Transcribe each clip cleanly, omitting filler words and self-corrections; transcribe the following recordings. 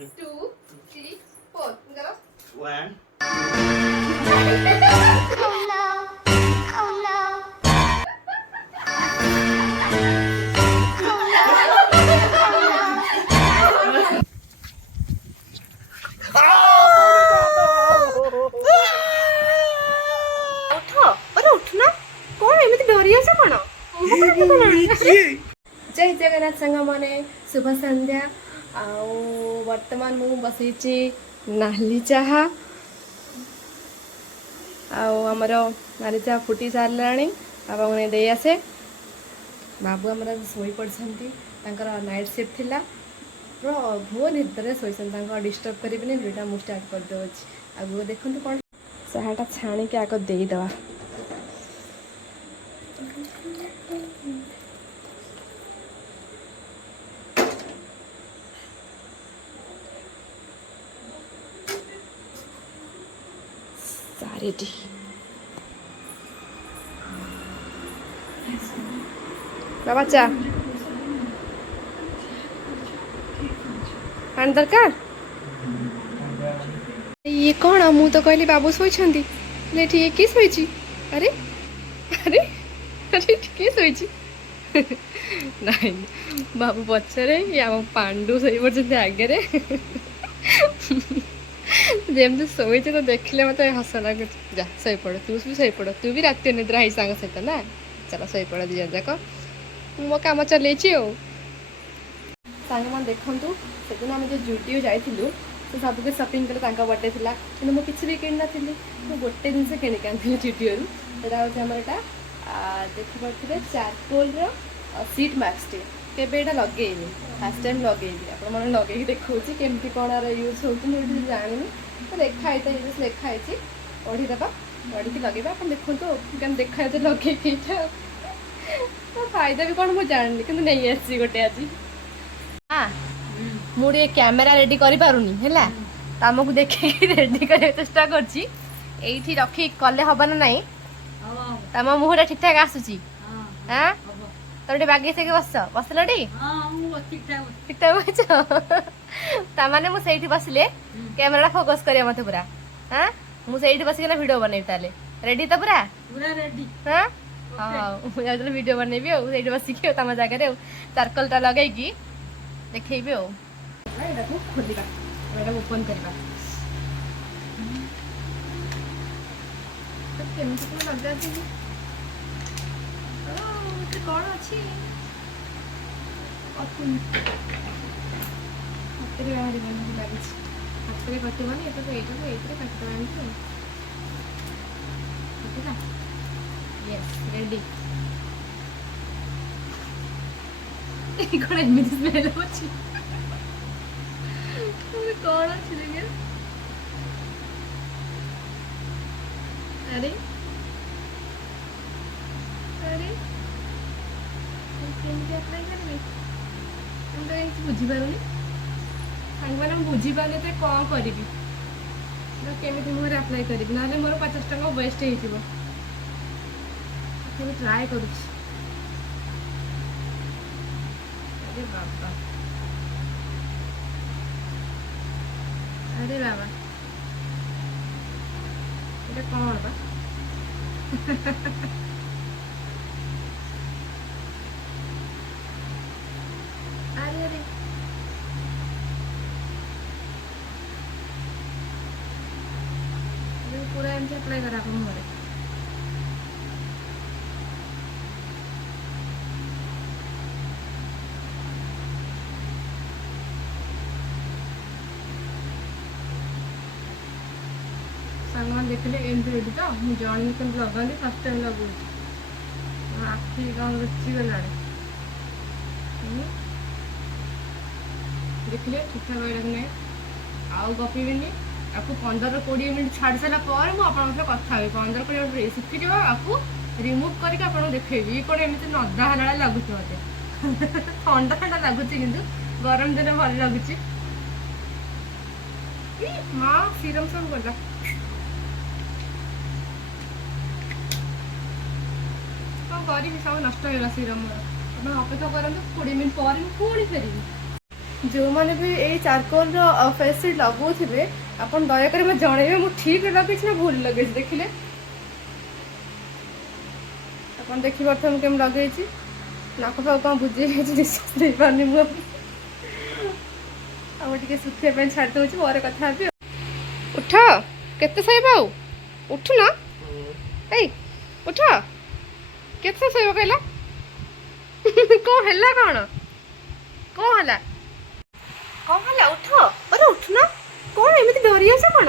2, 3, 4. करो. 1. Oh no. Oh no. जय जगन्नाथ सांग मैंने शुभ संध्या वर्तमान मु बसई नाली चाहा आमर नाली चाहा फुटी सारा बाबा मैंने दे आसे बाबू आम शोई पड़ती नाइट शिफ्ट थिला भोर निदर शोन डिस्टर्ब करें भिडियो मुझे स्टार्ट करदे आगु देखते कौन चाहाटा छाणिक आग देदेवा रेडी बाबा चा पानी दरकार ये कौन मु तो कहली बाबू शोइछंती ले ठीक की शोइछि अरे अरे अरे ठीक शोइछि नहीं बाबू पछरे या पांडु सही पड़ते आगे जमती शोचे तो देखले मत हस लगे जा शो पड़ तू भी शो पड़ तू भी रात निद्रा है सांग सहित ना चल शो पड़ दी जन जाक मो कम चल सांग मैंने देखूँ से दिन आम जो जुडियो जाइलु से सबके सपिंग कले बर्थडे थी कि मुझे किसी भी किण नी मुझे गोटे जिन किणिक आनी जुडियो यहाँ हूँ आम यहाँ देखिपे चारकोल सीट मास्कटे केबे लगेनि फास्ट टाइम लगेबी आप लगे देखा केमती कौन यूज हो जानी तो लिखाई लिखाई पढ़ीदे पढ़ी लगे आप देखो कम देखा तो लगे तो फायदा भी कौन मुझे जाननी कि नहीं आसी गोटे आज हाँ मुझे कैमेरा रेडी करूनी तुमको देखे रेडी कर चेष्टा करछि रखी कले हम ना नहीं तुम मुहरा ठीक ठाक आसूची हाँ तोटे बागे से बस बसल ठीक ठाक बस ताने मुझे बसले कैमेरा फोकस कर मत पूरा हाँ मुझे बसिक वीडियो बनैबी ताले रेडी तो पूरा रेडी हाँ हाँ मुझे वीडियो बनैबी से बसिक तुम जगह चारकोलटा लगे देखेबी खोल ओपन करवा कौन अच्छी हाथ बाहर लगे हाथ में कटोनी ये तो ये कटवा यस रेडी कौन एमती स्मेल अच्छी कौन अच्छी अरे अरे अप्लाई करेंगे तो बुझीपारूनी सांग मैंने बुझीपारे तो कौन करी केमी मुहर अप्लाई करी ना मोर 50 टका वेस्ट हो ट्राए कर अरे बाबा अरे बाबा ये कौन बा अरे अरे पूरा एमती अप्लाई करा मुहर सांग देखले एमती रेडी तो मुझे जानी कम लगानी फर्स्ट टाइम लगू आखि कौन रुचि गला देखिए ठीक ठाक नहीं आउ गपीबी आपको 15-20 मिनट छाड़ सारापर मुझे कथा 15-20 मिनट शिखी आपको रिमूव करके आपको देखेबी ये कौन एमती नदा हला लगुच मत ठंडा ठंडा लगुच कि गरम दिन भल लगुच माँ सीरम सब गला कौन करी सब नष्ट होगा सीरम अपेक्षा करूँ 20 मिनट पर पुणी फेरबी जो मैंने भी ये चारकोल फेस सीट लगौथे आप दयाकोरी मैं जनइबे मु ठीक लगे ना भूल लगे देखिले आप देखिपे मुझे केम लगे नाक फाक कौन बुझे निश्वास नहीं पानी मुझे सुखापी छाड़ दूँ पर कथा उठ केते शोब उठ ना ए उठ केते शोब कहला कौन है कौन कौन है कौन है उठ अरे उठ ना कौन एमती डरी आस कौन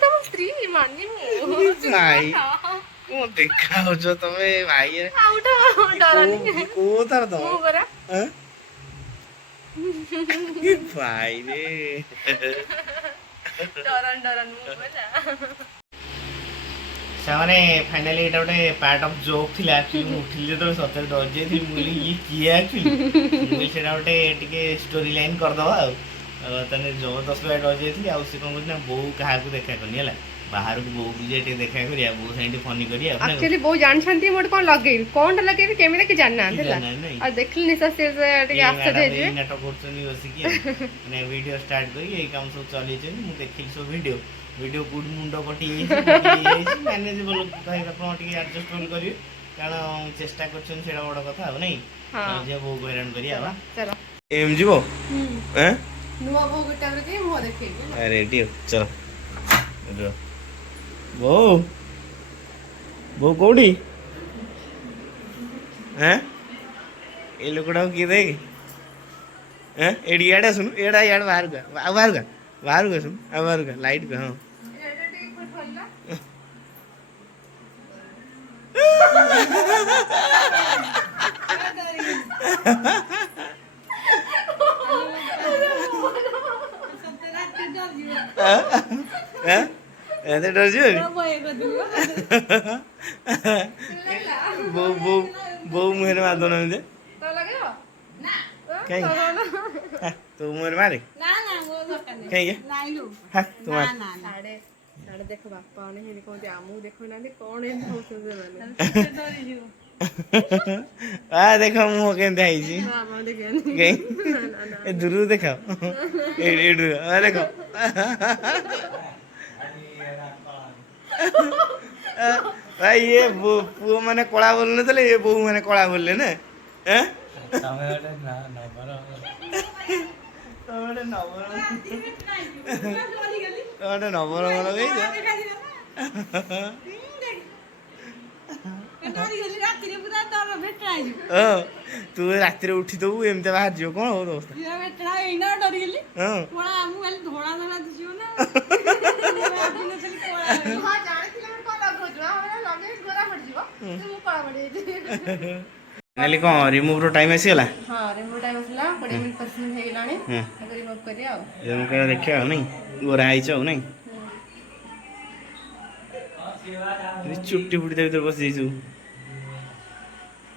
तुम स्त्री मानी देखा तमे भाई डरनी को तार दो मु परा भाई रे डरन डरन मु परा सामने फाइनली एटा गोटे पार्ट ऑफ जोक थिला एक्चुअली मु उठिले तो सते डर जे थी मुली ये किया एक्चुअली मुली सेटा गोटे टिके स्टोरी लाइन कर दवा तने जबरदस्त डर जे थी आ से कोन ना बो कहा को देखा करनी हला बाहर को बो जे टे देखा करिया बो साइड फनी करिया एक्चुअली बो जान छांती मोड कोन लगे कोन लगे केमे के जानना हला आ देखली निसा से टिके आस्ते दे जे नाटक करछनी बसी कि ने वीडियो स्टार्ट करी ए काम सब चली छै मु देखिल सब वीडियो गुड मुंडो कटी मैनेजेबल कहे आपण टिके एडजस्टमेंट करियो कारण चेष्टा करछन सेडा बड़ कथा हो नै हां जे बो हैरान करिया बा चलो एम जीवो हैं नुवा बो गुटा के मो देखे अरे रेडी चलो रो बो बो कोडी हैं ए लोकड़ा की देख हैं एडी याडा सुन एडा याड बाहर का सुन बाहर का लाइट का हां ऐसे डर जी बो मुहर मार दो ना मुझे तो लगे ना कहीं तो मुहर मारे ना वो दरकार नहीं कहीं नहीं लो हाँ तुम्हार ना साड़े साड़े देखो बापा ने हेनी कोन आमु देखो ना कोन ए होछ माने डरी जीव आ देखो मुंह केंते आई छी हां हम देखे कहीं ए दूर देखो ए आ देखो भाई ये पुओ माने कला बोलने तले ये बहु माने कला बोलले ना हैं तमेडे नबर मन गई तू रात उठी दबू एमती बाहर जीव कौन हो दोस्त नेली कौन रिमूव रो टाइम आसी गला हां रिमूव टाइम आसला 20 मिनिट 5 मिनिट हे गेलानी रिमूव करिया रिमूव कर देखिया नहीं गोरा आइछ नहीं चुट्टी फुटी भीतर बस जाइछु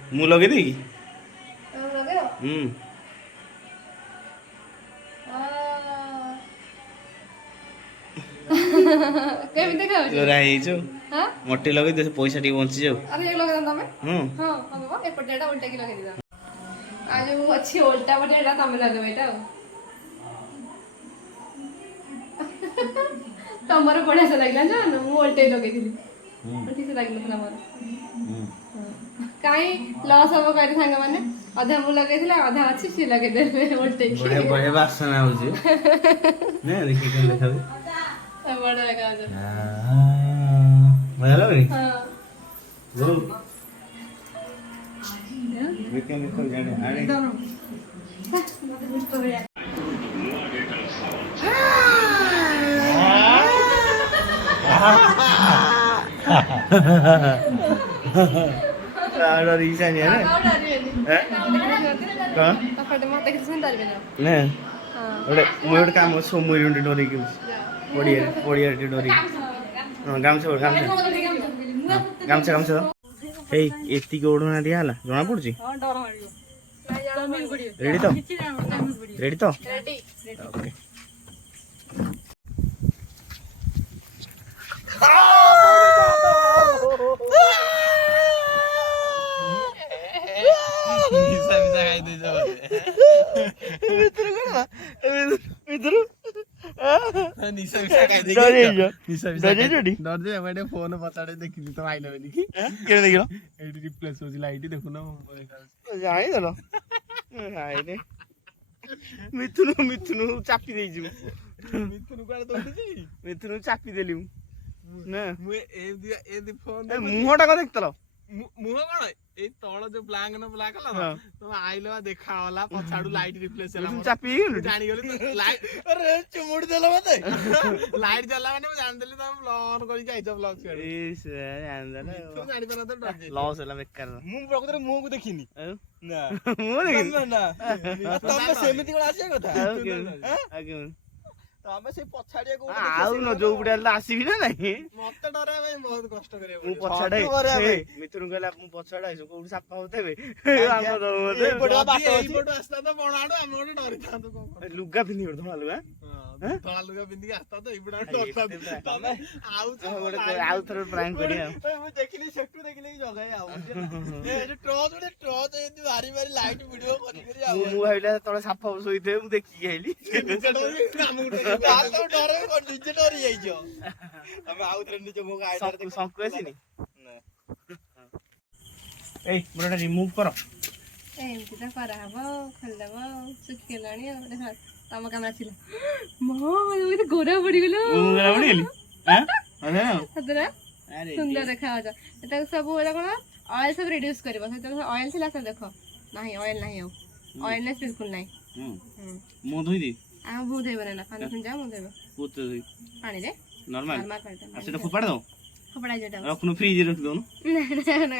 मु लगे दे की लगे केम देखा गोरा आइछ हां मोटे लगे दे पैसा टी बंची जाऊ अरे एक लगे दम में हां हां बाबा ए पटेटा उल्टा की लगे दिदा आज वो अच्छी उल्टा पटेटा तम लगे बेटा तमरो बढ़िया से लागला जान मु उल्टे लगे दिली ठीक से लागला था मोर काई लॉस हो करी संग माने आधा मु लगे दिला आधा अच्छी से लगे दे उल्टे बढ़िया बढ़िया वासना हो जे ने देखि के देखाबे बड़ा लगा जा मजा लगे हां वो वीकेंड को जाने आने और ईसा नहीं है ना हैं कौन पकड़ मत देख सुन दरबे ना ने हां ओडे मोर काम सो मोर उंडे डोरी के पड़िया डोरी हां गामछा हे एती के ओढना दिया हला जना पड़ची हां डर मारियो तमे गुडी रेडी तो किछि ना तमे गुडी रेडी तो रेडी ओके ମିଶା ଖାଇ ଦେଇଛ ଭିତରୁ କଣ ଭିତରୁ ନିଶା ମିଶା ଖାଇ ଦେଇକି ଡରି ମୁଁ ଫୋନ ପଚାରେ ଦେଖିଲି ତ ଆଇଲ ବୋଲି କି କେବେ ଦେଖିଲ ଏଇଠି ରିପ୍ଲେସ୍ ହଉଛି ଲାଇଟ୍ ଦେଖୁନ ଜାଣିଦେଲ ନାଇରେ ମିଥୁନ ଚାପି ଦେଇଛି ମିଥୁନ କୁଆଡେ ଦୌଡୁଛି ମିଥୁନ ଚାପି ଦେଲି ମୁଁ ନା ମୁଁ ଏମିତି ଫୋନ ମୁହଁଟା କଣ ଦେଖିଥିଲ ମୁହଁ କଣ ଏଇ ତଳ ଯୋଉ ବ୍ଲାଙ୍କ ନ ବ୍ଲାକ ହେଲା ନା ତମ ଆଇଲ ଦେଖାଗଲା ପଛାଡୁ ଲାଇଟ୍ ରିପ୍ଲେସ୍ ହେଲା ମୁଁ ଚାପି ହେଇଗଲି ଜାଣିଗଲି ଲାଇଟ୍ ଆରେ ଚୁମୁଡି ଦେଲ ମତେ ଲାଇଟ୍ ଜଲା ମାନେ ମୁଁ ଜାଣିଦେଲି ତମ ବ୍ଲର କରିକି ଆଇଛ ବ୍ଲଗ ଛାଡି ଏ ସେ ଜାଣିଦେଲ ତୁ ଜାଣି ପାର ତ ଡରି ଲସ୍ ହେଲା ବେକାର ମୁଁ ପ୍ରକୃତରେ ମୁହଁକୁ ଦେଖିନି ନା ମୁଁ ଦେଖିନି ନା ତମେ ସେମିତି କଣ ଆସିବା କଥା ଆଜ୍ଞା ତମେ ସେଇ ପଛାଡିଆ କୋଉଠି ଆଉ ନ ଯୋଉ ଗୁଡା ହେଲେ ଆସିବି ନା ନାଇଁ ମତେ ଡରେଇବା ପାଇଁ ବହୁତ କଷ୍ଟ କରିବାକୁ ମୁଁ ପଛାଡେ ମିଥୁନ କହିଲା ମୁଁ ପଛାଡେ ଆଇଛୁ କୋଉଠି ସାପ ହଉଥିବେ ଏଇପଟୁ ଆସିଲା ତ ବଣ ଆଡୁ ଆମେ ଗୋଟେ ଡରିଥାନ୍ତୁ ଲୁଗା ପିନ୍ଧି ଧଳା ଲୁଗା ଧଳା ଲୁଗା ପିନ୍ଧିକି ଆସିଥା ତ ଏଇପଟେ ଡରିଥାନ୍ତୁ ଆଉ ଥରେ ପ୍ରାଙ୍କ କରିବା ମୁଁ ଦେଖିଲି ସେଠୁ ଦେଖିଲି ଜଗାଇ ଆଉ ଟର୍ଚ୍ଚ ଏମିତି ମାରି ମାରି ଲାଇଟ୍ ଭିଡିଓ କରି ମୁଁ ଭାବିଲା ତଳେ ସାପ ଶୋଇଥିବେ ମୁଁ ଦେଖିକି ଆଇଲି ନିଜେ ଡରି ଯାଇଛ ତମେ ଆଉ ଥରେ ନିଜ ମୁଖ ଆଇଲେ ଶଙ୍କୁ ଆସିନି ଏଇ ମୋର ଏଟା ରିମୁଭ୍ କର ଏମିତି ତ କରାହବ ଖୋଲିଦେବ ଶୁଖିଗଲାଣି ଆଉ ଦେଖ ତମ କାମ ଆସିଲା ମା ଗୋରା ପଡିଗଲୁ ସୁନ୍ଦର ଦେଖାଯାଉଛ ଏଟାକୁ ସବୁ ଏଟା କଣ ଅଏଲ ସବୁ ରିଡ୍ୟୁସ କରିବ ସେତେବେଳେ ଅଏଲ ଥିଲା ସେ ଦେଖ ନାହିଁ ଅଏଲ ନାହିଁ ଆଉ ଅଏଲନେସ୍ ବିଲକୁଲ ନାହିଁ ମୁଁ ଧୋଇଦି ଆଉ ମୁଁ ଧୋଇବ ନା ପାଣି ଯା ମୁଁ ଧୋଇବ ପାଣିରେ ନର୍ମାଲ ସେଟା ଫୋପାଡ଼ି ଦବ ଫୋପଡ଼ା ଯେଟା ରଖୁନ ଫ୍ରିଜ ରେ ରଖି ଦଉନ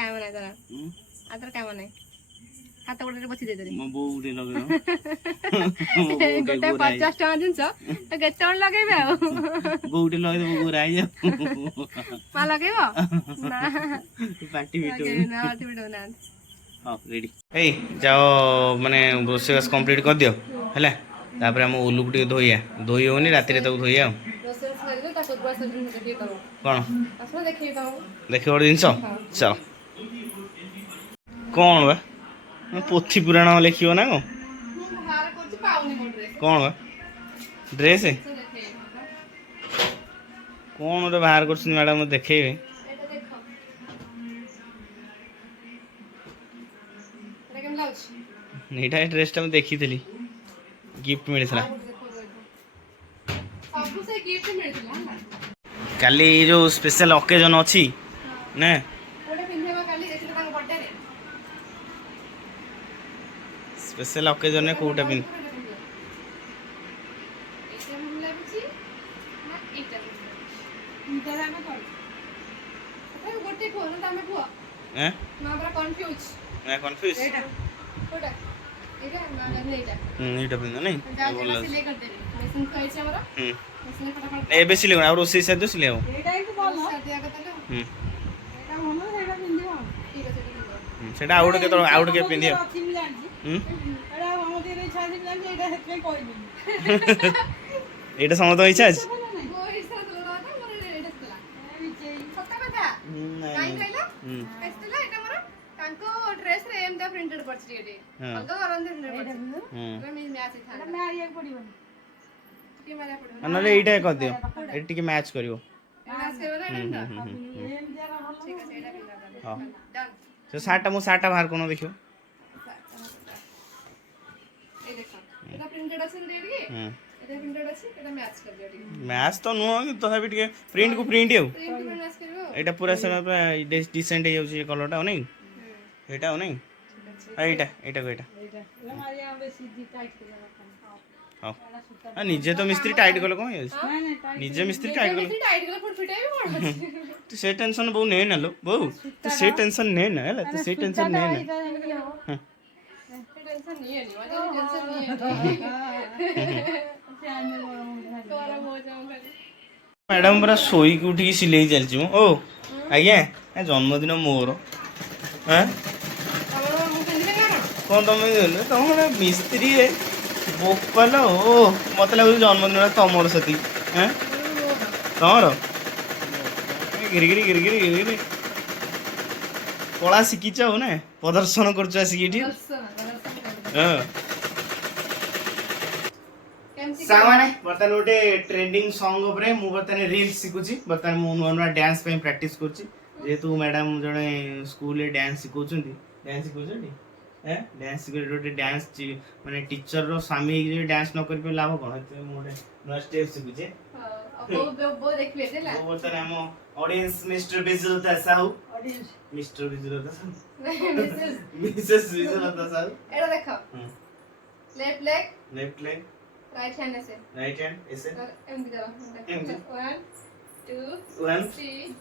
କାମ ନାହିଁ ତାର ଆଉ ତାର କାମ ନାହିଁ ହାତ ଗୋଡ଼ରେ ପୋଛି ଦେଇଦେଲି ମୋ ବୋଉ ଗୋଟେ ଲଗେଇବ ଗୋଟେ 50 ଟଙ୍କା ଜିନିଷ ତ କେତେବେଳେ ଲଗେଇବେ ଆଉ ବୋଉ ଗୋଟେ ଲଗେଇଦବ ଗୋରା ହେଇଯାଉ ମା ଲଗେଇବ ନା ପାଟି ଭିଟୁ ନା ପାଟି ଭିଟୁ ନା ହଁ ରେଡି ଏଇ ଯାଅ ମାନେ ରୋଷେଇବାସ କମ୍ପ୍ଲିଟ୍ କରିଦିଅ ହେଲା ତାପରେ ଆମ ଓଲୁକୁ ଟିକେ ଧୋଇବା ଧୋଇ ହଉନି ରାତିରେ ତାକୁ ଧୋଇବା ଆଉ କ'ଣ ଦେଖିବ ଗୋଟେ ଜିନିଷ ଚାଲ କ'ଣ ବା ପୋଥି ପୁରାଣ ଲେଖିବ ନା କ'ଣ କ'ଣ ବା ଡ୍ରେସ୍ କ'ଣ ଗୋଟେ ବାହାର କରୁଛନ୍ତି ମ୍ୟାଡ଼ାମ୍ ମୋତେ ଦେଖେଇବେ ଏଇଟା ଏ ଡ୍ରେସ୍ଟା ମୁଁ ଦେଖିଥିଲି ଗିଫ୍ଟ ମିଳିଥିଲା କାଲି ଯେଉଁ ସ୍ପେଶାଲ ଅକେଜନ୍ ଅଛି ନା ସ୍ପେଶାଲ ଅକେଜନ୍ରେ କେଉଁଟା ପିନ୍ଧ କନଫ୍ୟୁଜ ଏଇଟା ପିନ୍ଧ ନାଇଁ ଭଲ ଲାଗୁଛି ଏବେ ସିଲେଇ ଆଉ ରୋଷେଇ ସାରିଦିଅ ସିଲେଇ ହବ ସେଇଟା ଆଉ ଗୋଟେ କେତେବେଳେ ଆଉ ଗୋଟେ ପିନ୍ଧି ଆଉ ଏଇଟା ସମସ୍ତଙ୍କ ଇଚ୍ଛା ଅଛି ନହେଲେ ଏଇଟା କରିଦିଅ ଏଇଟା ଟିକେ ମ୍ୟାଚ୍ କରିବ ହଁ ସେ ସାର୍ଟଟା ମୋ ସାର୍ଟଟା ବାହାର କରୁନ ଦେଖିବ ମ୍ୟାଚ୍ ତ ନୁହଁ ତଥାପି ଟିକେ ପ୍ରିଣ୍ଟକୁ ପ୍ରିଣ୍ଟ ଆଉ ଏଇଟା ପୁରା ସେଟା ପୁରା ଡିସେଣ୍ଟ ହେଇଯାଉଛି ଏ କଲର୍ଟା ଆଉ ନାଇଁ ଏଇଟା ଆଉ ନାଇଁ ଏଇଟା ଏଇଟାକୁ ଏଇଟା ହଉ ନିଜେ ତ ମିସ୍ତ୍ରୀ ଟାଇଟ୍ କଲେ କ'ଣ ହେଇଯାଉଛି ନିଜେ ମିସ୍ତ୍ରୀ ଟାଇଟ୍ କଲେ ତୁ ସେ ଟେନସନ୍ ବୋଉ ନେ ନା ଲୋ ବୋଉ ତୁ ସେ ଟେନସନ୍ ନେ ନା ହେଲା ତୁ ସେ ଟେନସନ୍ ନେ ନା ମ୍ୟାଡ଼ାମ୍ ପୁରା ଶୋଇକି ଉଠିକି ସିଲେଇ ଚାଲିଛି ମୁଁ ଓ ଆଜ୍ଞା ଜନ୍ମଦିନ ମୋର କ'ଣ ତମେ ତମେ ମିସ୍ତ୍ରୀ ବୋପାଲ ଓ ମତେ ଲାଗୁଛି ଜନ୍ମଦିନ ତମର ସେତିକି ତମର ଗିରିଗିରି ଗିରିଗିରି ଗିରିଗିରି କଳା ଶିଖିଛ ଆଉ ନା ପ୍ରଦର୍ଶନ କରୁଛ ଆସିକି ଏଠି ହଁ କେମିତି ସାଙ୍ଗମାନେ ବର୍ତ୍ତମାନ ଗୋଟେ ଟ୍ରେଣ୍ଡିଂ ସଙ୍ଗ ଉପରେ ମୁଁ ବର୍ତ୍ତମାନ ରିଲ୍ସ ଶିଖୁଛି ବର୍ତ୍ତମାନ ମୁଁ ନୂଆ ନୂଆ ଡ୍ୟାନ୍ସ ପାଇଁ ପ୍ରାକ୍ଟିସ କରୁଛି ଯେହେତୁ ମ୍ୟାଡାମ ଜଣେ ସ୍କୁଲରେ ଡ୍ୟାନ୍ସ ଶିଖଉଛନ୍ତି ଡ୍ୟାନ୍ସ ଶିଖଉଛନ୍ତି ଡ୍ୟାନ୍ସ ଶିଖେଇ ଗୋଟେ ଡ୍ୟାନ୍ସ ମାନେ ଟିଚରର ସ୍ୱାମୀ ହେଇକି ଯଦି ଡ୍ୟାନ୍ସ ନ କରିପାରିଲେ ଲାଭ କ'ଣ ସେଥିପାଇଁ ମୁଁ ଗୋଟେ ନୂଆ ସ୍ଟେପ୍ ଶିଖୁଛି ବୋଉ ଦେଖିବେ ହେଲା ମୁଁ ବର୍ତ୍ତମାନ ଆମ audience mister Bijulata Sahu mister Bijulata Sahu Mrs Bijulata Sahu ଏଟା ଦେଖ ହୁଁ। Left leg left leg right hand ऐसे राइट हैंड ऐसे एमडी करो एमडी। 1 2 1 3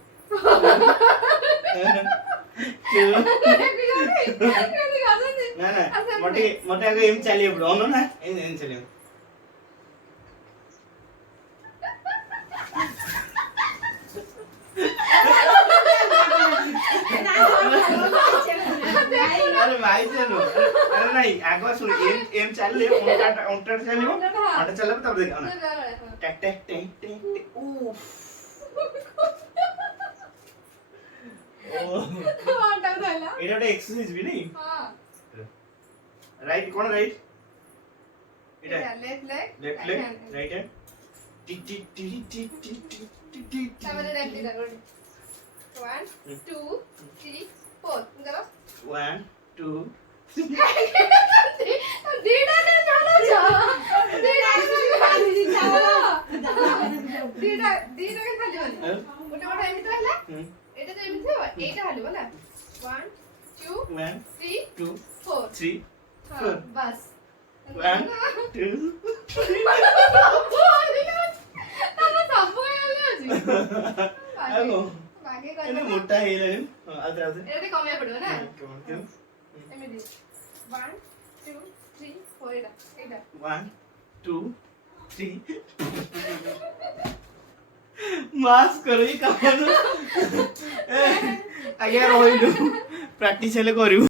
2 ना ना मोटे मोटे आगे एम चलिए ब्रो नो ना एम चलिए अरे भाई चलो अरे नहीं आगे सुन एम चलिए उल्टा चलिए उल्टा चले तब देखो ना टैक टैक टैक टैक उफ এটা একটা এক্সারসাইজ বি নেই রাইট কোন রাইট এটা left leg left leg right hand tick tick tick tick tick tick tick tick তারপরে রাইট লেগ 1 2 3 4 करो 1 2 दीदा ने चलो जा दीदा दीदा दीदा के खाली बने ওটা ওটা এমনি তাহলে এটা তো এমনি হবে এইটা হলো বলা 1 2 1 3 2 4 3 हाँ, बस 1 2 ଆଗୋ ଏନେ ମୋଟା ହେଇଲାଣି ଆଉଥରେ ଆଉଥରେ କମିଆ ପଡିବ ନା କମ କମ ଏମିତି 1 2 3 4 ଏଇଟା 1 2 3 मास्क करो ये काम आगे ରହିଲୁ ପ୍ରାକ୍ଟିସ ହେଲେ କରିବୁ